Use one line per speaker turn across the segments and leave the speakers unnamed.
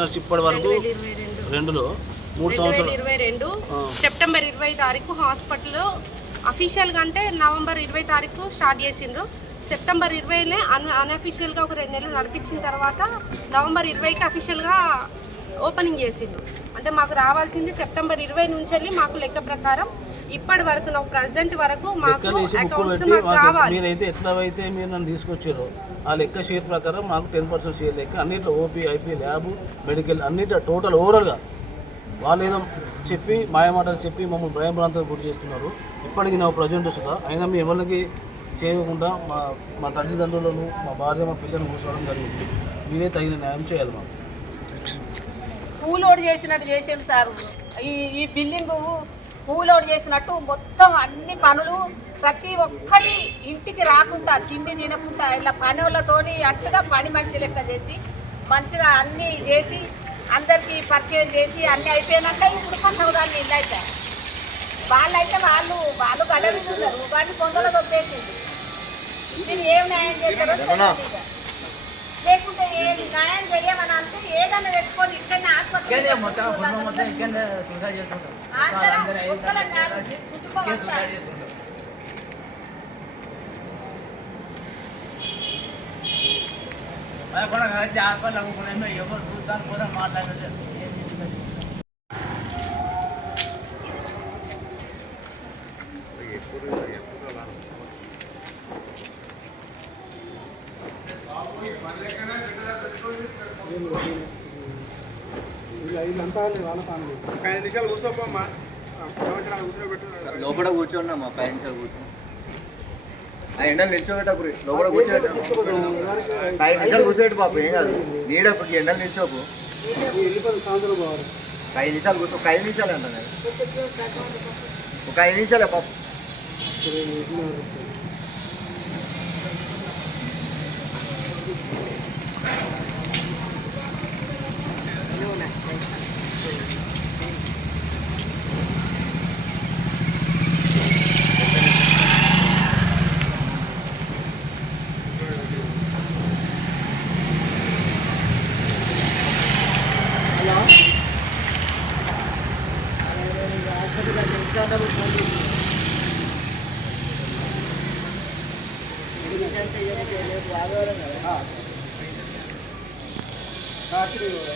Partnership ఇప్పటి వరకు రెండులో మూడు సంవత్సరాలు.
ఇరవై రెండు. సెప్టెంబర్ ఇరవై తారీఖు హాస్పిటల్ అఫీషియల్గా అంటే నవంబర్ ఇరవై తారీఖు స్టార్ట్ చేసిండ్రు. సెప్టెంబర్ ఇరవైనే అన్ అన్అఫీషియల్గా ఒక రెండు నెలలు నడిపించిన తర్వాత నవంబర్ ఇరవైకి అఫీషియల్గా ఓపెనింగ్ చేసిండ్రు. అంటే మాకు రావాల్సింది సెప్టెంబర్ ఇరవై నుంచి వెళ్ళి మాకు లెక్క ప్రకారం ఇప్పటి వరకు నాకు ప్రజెంట్ వరకు మాకు అకౌంట్స్ మాకు రావాలి.
మీరైతే ఎట్లా అయితే మీరు నన్ను తీసుకొచ్చారో ఆ లెక్క షేర్ ప్రకారం మాకు టెన్ పర్సెంట్ షేర్ లెక్క. అన్నింటిలో ఓపీ ఐపీ ల్యాబ్ మెడికల్ అన్నింటి టోటల్ ఓవరాల్గా వాళ్ళు ఏదో చెప్పి మాయమాటలు చెప్పి మమ్మల్ని భయం ప్రాంతాలు గురి చేస్తున్నారు. ఇప్పటికీ నా ప్రజెంట్ వస్తుందా అయినా మీ ఎవరికి చేయకుండా మా మా తల్లిదండ్రులను మా భార్య మా పిల్లలను కూర్చోవడం జరిగింది. మీరే తగిన న్యాయం చేయాలి మాకు.
కూలోడు చేసినట్టు చేసేది సార్. ఈ ఈ బిల్డింగ్ పూలోడ్ చేసినట్టు మొత్తం అన్ని పనులు ప్రతి ఒక్కటి ఇంటికి రాకుండా తిండి తినకుండా ఇలా పని వాళ్ళతోని అట్టుగా పని మంచి లెక్క చేసి మంచిగా అన్నీ చేసి అందరికీ పరిచయం చేసి అన్నీ అయిపోయినాక ఇప్పుడు పక్కన దాన్ని ఇల్లు వాళ్ళైతే వాళ్ళు వాళ్ళు గడవి ఉన్నారు వాడిని కొందరు దొప్పేసింది మీరు ఏం న్యాయం చేస్తారో. లేకుంటే ఏం న్యాయం చెయ్యమని అంటే ఏదన్నా తెచ్చుకొని ఇక్కడనే ఆసుపత్రి అందరం ఒక్కరం కాదు, కుటుంబం అంతా.
లోపల కూర్చోండి మా పది నిమిషాలు కూర్చోండి. ఆ ఎండలు నిల్చోబెట్టప్పుడు లోపల కూర్చోబెట్టు. ఐదు నిమిషాలు కూర్చోబెట్టు పాప ఏం కాదు. నీడప్పుడు ఎండలు నిల్చోపు ఐదు నిమిషాలు కూర్చో ఒక ఐదు నిమిషాలు అంట ఒక ఐదు నిమిషాలే పాప.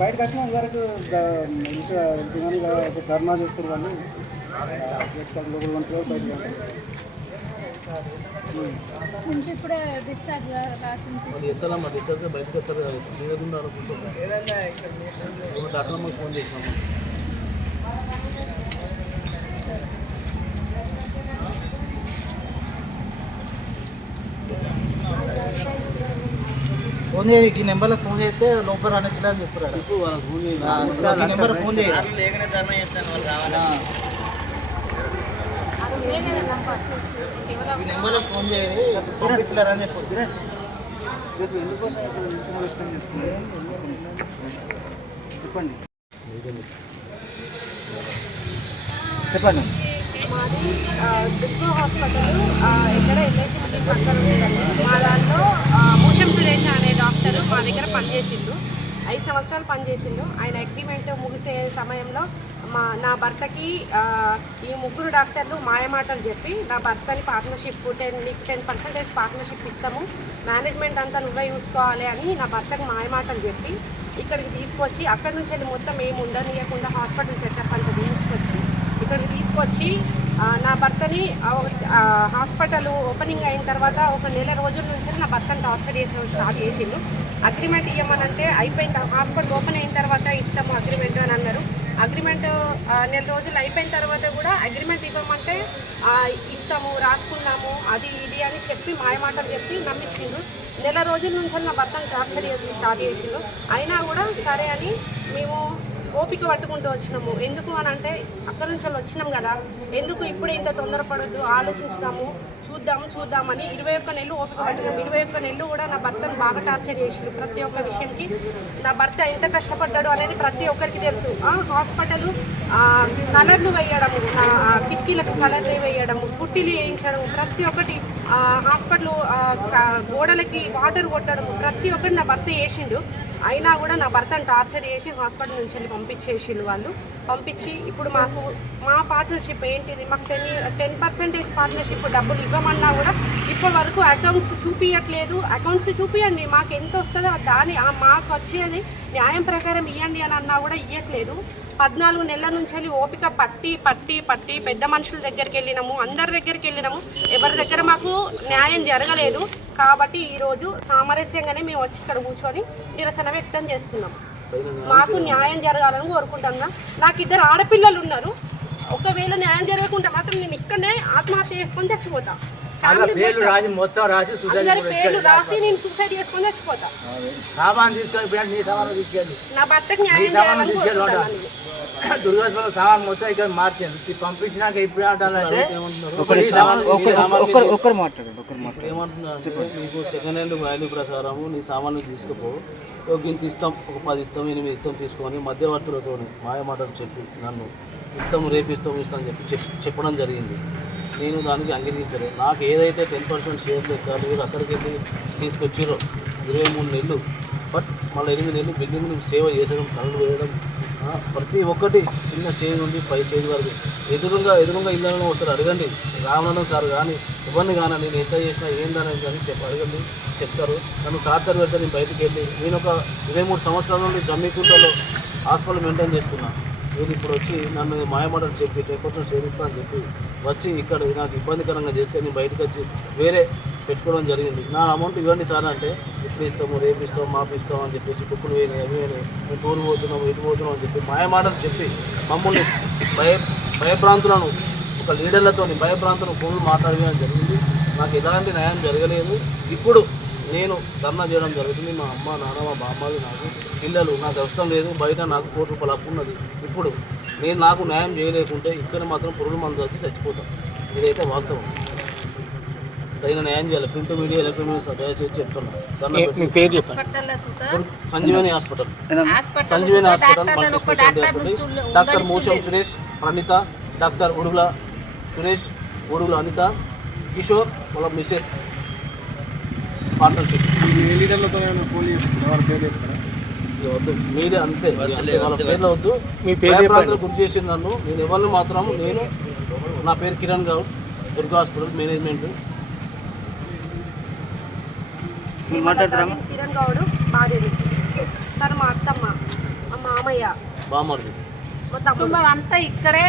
బయటకు వచ్చిన వరకు ఇంకా ధర్నా చేస్తారు వాళ్ళు.
ఎత్తారమ్మా డిశ్చార్జ్ బయటకు ఎత్తారు కదా ఫోన్ చేసినాము?
ఫోన్ చేయి ఈ నెంబర్లో ఫోన్ చేస్తే లోపల అనేది అని
చేయాలి
ఈ నెంబర్ ఫోన్ చేయాలి ఈ నెంబర్లో ఫోన్ చేయాలి పంపిస్తున్నారు అని చెప్పు. చెప్పండి. చెప్పండి.
మాది ఆ, హాస్పిటల్ ఇక్కడ ఎల్ఐసి బిల్డింగ్ పక్కన ఉంటుందండి మా దాంట్లో ఆ, సురేష్ అనే డాక్టర్ మా దగ్గర పనిచేసిండు. ఐదు సంవత్సరాలు పనిచేసిండు. ఆయన అగ్రిమెంట్ ముగిసే సమయంలో మా నా భర్తకి ఈ ముగ్గురు డాక్టర్లు మాయమాటలు చెప్పి నా భర్తని పార్ట్నర్షిప్ టెన్ నీకు టెన్ పర్సెంటేజ్ పార్ట్నర్షిప్ ఇస్తాము. మేనేజ్మెంట్ అంతా నువ్వే చూసుకోవాలి అని నా భర్తకి మాయమాటలు చెప్పి ఇక్కడికి తీసుకొచ్చి అక్కడి నుంచి వెళ్ళి మొత్తం ఏమి ఉండనియకుండా హాస్పిటల్ సెటప్ అంతా తీసుకొచ్చి ఇక్కడికి తీసుకొచ్చి నా భర్తని హాస్పిటల్ ఓపెనింగ్ అయిన తర్వాత ఒక నెల రోజుల నుంచి నా భర్తను టార్చర్ చేసి స్టార్ట్ చేసిండు. అగ్రిమెంట్ ఇవ్వమనంటే అయిపోయిన హాస్పిటల్ ఓపెన్ అయిన తర్వాత ఇస్తాము అగ్రిమెంట్ అని అన్నారు. అగ్రిమెంట్ నెల రోజులు అయిపోయిన తర్వాత కూడా అగ్రిమెంట్ ఇవ్వమంటే ఇస్తాము రాసుకున్నాము అది ఇది అని చెప్పి మాయమాటలు చెప్పి నమ్మించిండు. నెల రోజుల నుంచి నా భర్తను టార్చర్ చేసి స్టార్ట్ చేసిండు. అయినా కూడా సరే అని మేము ఓపిక పట్టుకుంటూ వచ్చినాము. ఎందుకు అని అంటే అక్కడ నుంచి వాళ్ళు వచ్చినాం కదా. ఎందుకు ఇప్పుడు ఇంత తొందరపడొద్దు? ఆలోచిస్తాము. చూద్దాం చూద్దామని ఇరవై ఒక్క నెలలు ఓపిక పట్టినాం ఇరవై ఒక్క నెలలు కూడా నా భర్తను బాగా టార్చర్ చేసిండు. ప్రతి ఒక్క విషయంకి నా భర్త ఎంత కష్టపడ్డాడు అనేది ప్రతి ఒక్కరికి తెలుసు. ఆ, హాస్పిటల్ కలర్లు వేయడము కిటికీలకు కలర్లు వేయడము పుట్టిలు వేయించడం ప్రతి ఒక్కటి హాస్పిటల్ గోడలకి వాటర్ కొట్టడము ప్రతి ఒక్కటి నా భర్త చేసిండు. అయినా కూడా నా భర్తను టార్చర్ చేసి హాస్పిటల్ నుంచి వెళ్ళి పంపించేసిండు వాళ్ళు. పంపించి ఇప్పుడు మాకు మా పార్ట్నర్షిప్ ఏంటిది? మాకు టెన్ టెన్ పర్సెంటేజ్ పార్ట్నర్షిప్ డబ్బులు ఇవ్వమన్నా కూడా ఇప్పటి వరకు అకౌంట్స్ చూపించట్లేదు అకౌంట్స్ చూపించండి మాకు ఎంత వస్తుందో దాని మాకు వచ్చేది న్యాయం ప్రకారం ఇవ్వండి అని అన్నా కూడా ఇవ్వట్లేదు పద్నాలుగు నెలల నుంచి వెళ్ళి ఓపిక పట్టి పట్టి పట్టి పెద్ద మనుషుల దగ్గరికి వెళ్ళినాము అందరి దగ్గరికి వెళ్ళినాము. ఎవరి దగ్గర మాకు న్యాయం జరగలేదు. కాబట్టి ఈరోజు సామరస్యంగానే మేము వచ్చి ఇక్కడ కూర్చొని నిరసన వ్యక్తం చేస్తున్నాం. మాకు న్యాయం జరగాలని కోరుకుంటున్నా నాకు ఇద్దరు ఆడపిల్లలు ఉన్నారు. ఒకవేళ న్యాయం జరగకుండా మాత్రం నేను ఇక్కడనే ఆత్మహత్య చేసుకొని చచ్చిపోతా.
పేర్లు
మొత్తం.
రాసి మొత్తం రాసి సూసైడ్
అందరి పేర్లు రాసి నేను సూసైడ్ చేసుకొని చచ్చిపోతా.
సామాన్ తీసుకొని పోయినా నీ
భర్తకు న్యాయం చేయాలని
దుర్గాస్పలం సామాన్ మొత్తం ఇక్కడ మార్చాను ఇది పంపించినాక ఇప్పుడు
మీద-
ఒక్కరు మాట్లాడండి ఒక్కరు మాట్లాడండి.
ఏమంటున్నా అంటే నీకు సెకండ్ హ్యాండ్ వాల్యూ ప్రకారము నీ సామాన్లు తీసుకుపో. ఒక ఇంత ఇస్తాం ఒక పది ఇస్తాం ఎనిమిది ఇస్తాం తీసుకొని మధ్యవర్తులతో మాయ మాటలు చెప్పి నన్ను ఇస్తాం రేపు ఇస్తాం ఇస్తాం అని చెప్పి చెప్ చెప్పడం జరిగింది. నేను దానికి అంగీకరించలేదు. నాకు ఏదైతే టెన్ పర్సెంట్ షేర్లు ఎక్కాలి మీరు అక్కడికి వెళ్ళి తీసుకొచ్చిరో ఇరవై మూడు నెలలు. బట్ మళ్ళీ ఎనిమిది నెలలు బిల్డింగ్ సేవ చేసడం కళ్ళు వేయడం ప్రతి ఒక్కటి చిన్న స్టేజ్ నుండి పై స్టేజ్ వరకు. ఎదురుగా ఎదురుగా ఇళ్ళలో వస్తారు అడగండి. రావణం సార్ కానీ ఇవ్వండి కానీ నేను ఎంత చేసినా ఏందని కానీ చెప్పి అడగండి చెప్తారు. నన్ను టార్చర్ పెడితే నేను బయటికి వెళ్ళి నేను ఒక ఇరవై మూడు సంవత్సరాల నుండి జమ్మికుంటలో హాస్పిటల్ మెయింటైన్ చేస్తున్నాను నేను ఇప్పుడు వచ్చి నన్ను మాయమాటలు చెప్పి టెంపరేచర్ సేవిస్తా అని చెప్పి వచ్చి ఇక్కడ నాకు ఇబ్బందికరంగా చేస్తే నేను బయటకు వచ్చి వేరే పెట్టుకోవడం జరిగింది. నా అమౌంట్ ఇవ్వండి సార్ అంటే ఇప్పుడు ఇస్తాము రేపు ఇస్తాం మాపు ఇస్తాం అని చెప్పేసి బుక్కులు వేయని అవి వేయని మేము టూర్ పోతున్నాము ఇటు పోతున్నాం అని చెప్పి మాయమాటలు చెప్పి మమ్మల్ని భయ భయప్రాంతులను ఒక లీడర్లతో భయభ్రాంతులను ఫోన్లు మాట్లాడడం జరిగింది. నాకు ఎలాంటి న్యాయం జరగలేదు. ఇప్పుడు నేను ధర్నా చేయడం జరుగుతుంది. మా అమ్మ నాన్న మా బామ్మది నాకు పిల్లలు నాకు అవసరం లేదు. బయట నాకు కోటి రూపాయలు అప్పు ఉన్నది. ఇప్పుడు నేను నాకు న్యాయం చేయలేకుంటే ఇక్కడ మాత్రం పురుగులు మందు వచ్చి చచ్చిపోతాం. ఇదైతే వాస్తవం. తగిన న్యాయం చేయాలి. ప్రింట్ మీడియా ఎలక్ట్రానిక్స్ దయచేసి చెప్తున్నా. ధర్నా పెట్టి-
హాస్పిటల్లో సుతా
Sanjeevani hospital. Sanjeevani hospital multi speciality hospital doctor మోషం. Suresh Pranitha doctor Udugula Suresh Udugula Anitha Kishore వాళ్ళ మిసెస్. పార్ట్నర్షిప్. వద్దు. మీడియా అంతే. వాళ్ళ పేర్లు వద్దు.
మీ పేరు
భయభ్రాంతులకు గురి చేసింది నన్ను. నేను ఎవరిని మాత్రం నేను నా పేరు కిరణ్ గౌడ్ దుర్గా హాస్పిటల్ మేనేజ్మెంట్.
కిరణ్ గౌడ్ భార్యని తను మా అత్తమ్మ మా మామయ్య.
బామర్ది
మా
కుటుంబం అంతా ఇక్కడే.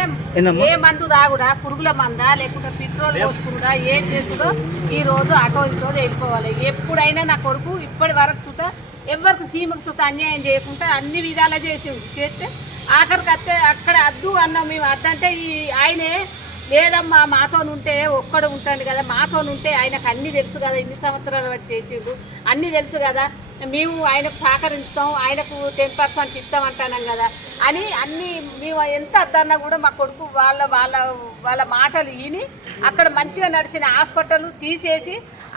ఏ మందు తాగుడా? పురుగుల మందా? లేకుంటే పెట్రోల్ పోసుకున్నా ఏం చేసుడో? ఈ రోజు అటో ఇటో వెళ్ళిపోవాలి ఎప్పుడైనా నా కొడుకు ఇప్పటి వరకు చూత ఎవరికి సీమకు సుత అన్యాయం చేయకుండా అన్ని విధాలా చేసి చేస్తే ఆఖరికి అత్తే అక్కడ అద్దు అన్నాం మేము. అద్దంటే ఈ ఆయనే లేదమ్మా మాతో ఉంటే ఒక్కడు ఉంటాడు కదా. మాతో ఉంటే ఆయనకు అన్నీ తెలుసు కదా ఇన్ని సంవత్సరాలు బట్టి చేసిండు. అన్నీ తెలుసు కదా. మేము ఆయనకు సహకరిస్తాం ఆయనకు టెన్ పర్సెంట్ ఇస్తాం అంటున్నాం కదా. అని అన్నీ మేము ఎంత అద్దన్నా కూడా మా కొడుకు వాళ్ళ వాళ్ళ వాళ్ళ మాటలు విని అక్కడ మంచిగా నడిచిన హాస్పిటల్ తీసేసి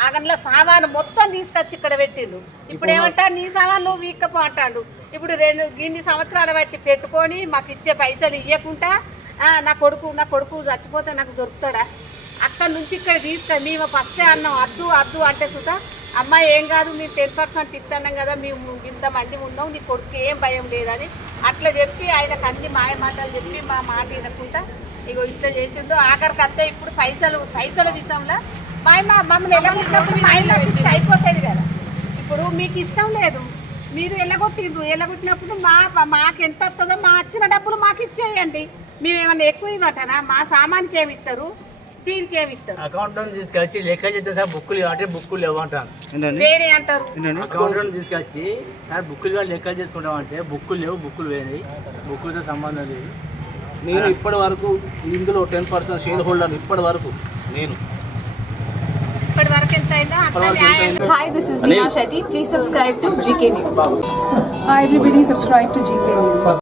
అక్కడ సామాను మొత్తం తీసుకొచ్చి ఇక్కడ పెట్టిండు. ఇప్పుడు ఏమంటా నీ సామాన్ నువ్వు వీక్కపో అంటాడు. ఇప్పుడు రెండు ఇన్ని సంవత్సరాలు బట్టి పెట్టుకొని మాకు ఇచ్చే పైసలు ఇవ్వకుండా నా కొడుకు నా కొడుకు చచ్చిపోతే నాకు దొరుకుతాడా? అక్కడ నుంచి ఇక్కడ తీసుక మేము ఫస్టే అన్నాం అద్దు అద్దు అంటే సుధా అమ్మాయి ఏం కాదు మేము టెన్ పర్సెంట్ ఇస్తున్నాం కదా మేము ఇంతమంది ఉన్నాం నీ కొడుకు ఏం భయం లేదని అట్లా చెప్పి ఆయనకు అన్ని మాయ మాటలు చెప్పి మా మాట వినకుండా ఇగో ఇట్లా చేసిండు ఆఖరికి అత్తే ఇప్పుడు పైసలు పైసల విషయంలో మా మా- మమ్మల్ని ఎలాగొట్టినప్పుడు మా అయిపోతుంది కదా. ఇప్పుడు మీకు ఇష్టం లేదు మీరు ఎల్లగొట్టిండ్రు ఎల్లగొట్టినప్పుడు మా మాకు ఎంత వస్తుందో మా వచ్చిన డబ్బులు మాకు ఇచ్చేయండి మేము ఏమన్నా ఎక్కువ ఇవ్వటనా మా సామాన్కి ఏమి ఇస్తారు దీనికి ఏమి ఇస్తారు
అకౌంటెంట్ తీసుకొచ్చి లెక్క చేస్తే సార్ బుక్కులు కాబట్టి బుక్కులు
ఏంటండి?
వేరే అంటారు.
అకౌంటెంట్ తీసుకొచ్చి సార్ బుక్కులు కానీ లెక్కలు చేసుకుంటాం అంటే బుక్కులు లేవు బుక్కులు పోయినాయి బుక్కులతో సంబంధం లేదు.
నేను ఇప్పటి వరకు ఇందులో టెన్ పర్సెంట్ షేర్ హోల్డర్ ఇప్పటి వరకు నేను.
Hi, this is Neha Shetty. Please subscribe to GK News.
Hi everybody, subscribe to GK News.